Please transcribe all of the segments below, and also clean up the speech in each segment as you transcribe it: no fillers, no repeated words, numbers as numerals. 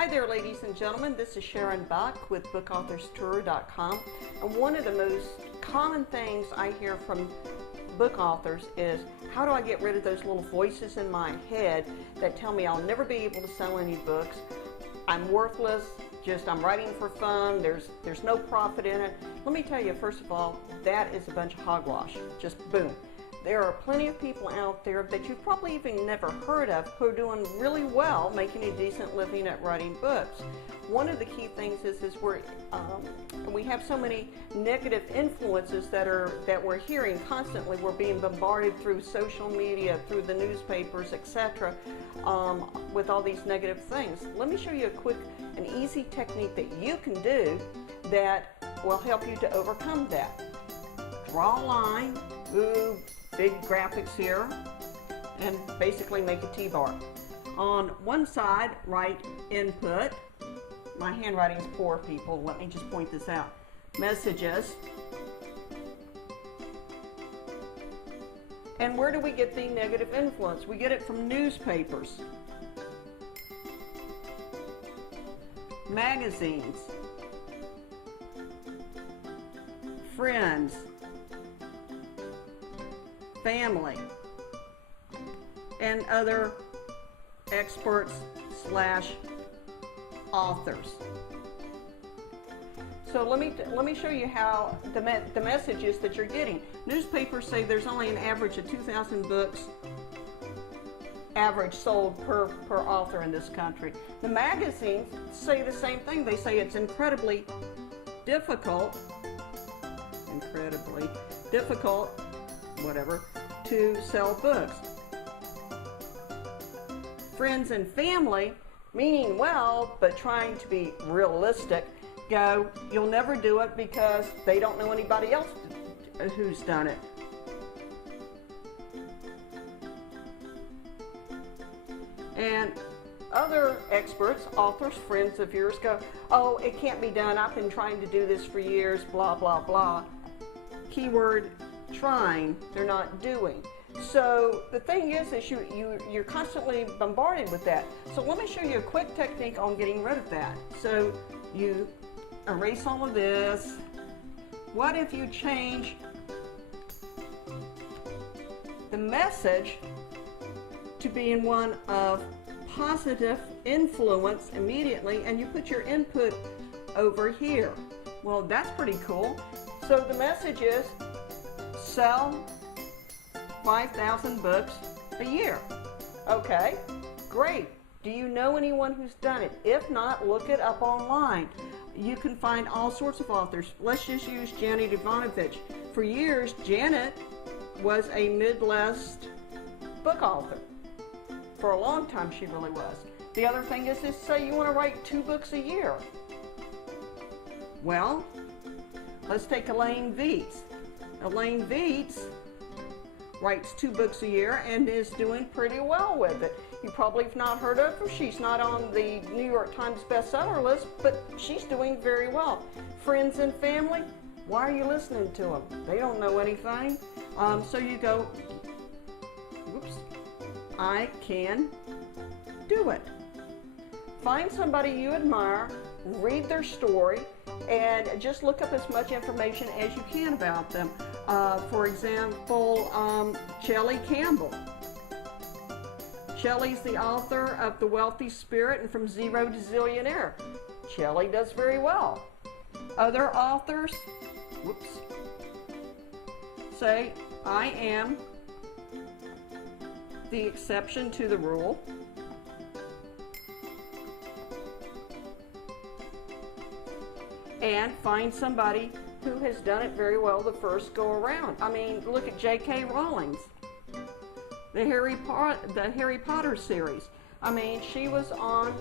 Hi there, ladies and gentlemen. This is Sharon Buck with BookAuthorsTour.com. And one of the most common things I hear from book authors is, how do I get rid of those little voices in my head that tell me I'll never be able to sell any books, I'm worthless, I'm writing for fun, there's no profit in it. Let me tell you, first of all, that is a bunch of hogwash. Just boom. There are plenty of people out there that you've probably even never heard of who are doing really well, making a decent living at writing books. One of the key things is we have so many negative influences that we're hearing constantly. We're being bombarded through social media, through the newspapers, etc., with all these negative things. Let me show you an easy technique that you can do that will help you to overcome that. Draw a line. Ooh, big graphics here, and basically make a T-bar. On one side, write input. My handwriting is poor, people. Let me just point this out. Messages. And where do we get the negative influence? We get it from newspapers, magazines, friends, family, and other experts / authors. So let me show you how the messages that you're getting. Newspapers say there's only an average of 2,000 books average sold per author in this country. The magazines say the same thing. They say it's incredibly difficult, whatever, to sell books. Friends and family, meaning well, but trying to be realistic, go, you'll never do it because they don't know anybody else who's done it. And other experts, authors, friends of yours go, oh, it can't be done. I've been trying to do this for years, blah, blah, blah. Keyword trying, they're not doing. So the thing is you're constantly bombarded with that. So let me show you a quick technique on getting rid of that. So you erase all of this. What if you change the message to being one of positive influence immediately, and you put your input over here? Well, that's pretty cool. So the message is, sell 5,000 books a year. Okay, great. Do you know anyone who's done it? If not, look it up online. You can find all sorts of authors. Let's just use Janet Ivanovich. For years, Janet was a Midwest book author. For a long time, she really was. The other thing is say you want to write 2 books a year. Well, let's take Elaine Viets. Elaine Viets writes 2 books a year and is doing pretty well with it. You probably have not heard of her. She's not on the New York Times bestseller list, but she's doing very well. Friends and family, why are you listening to them? They don't know anything. So you go, whoops, I can do it. Find somebody you admire, read their story, and just look up as much information as you can about them. For example, Shelley Campbell. Shelley's the author of The Wealthy Spirit and From Zero to Zillionaire. Shelley does very well. Other authors, whoops, say, I am the exception to the rule. And find somebody who has done it very well the first go around. I mean, look at J.K. Rowling, the Harry Potter series. I mean, she was on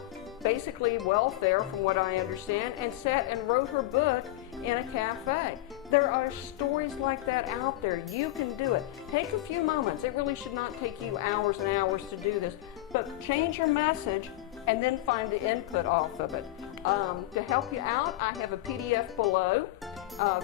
basically welfare, from what I understand, and sat and wrote her book in a cafe. There are stories like that out there. You can do it. Take a few moments. It really should not take you hours and hours to do this, but change your message and then find the input off of it. To help you out, I have a PDF below.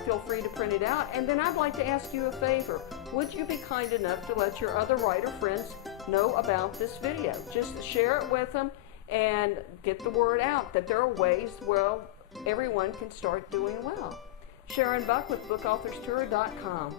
Feel free to print it out. And then I'd like to ask you a favor. Would you be kind enough to let your other writer friends know about this video? Just share it with them and get the word out that there are ways, well, everyone can start doing well. Sharon Buck with BookAuthorsTour.com.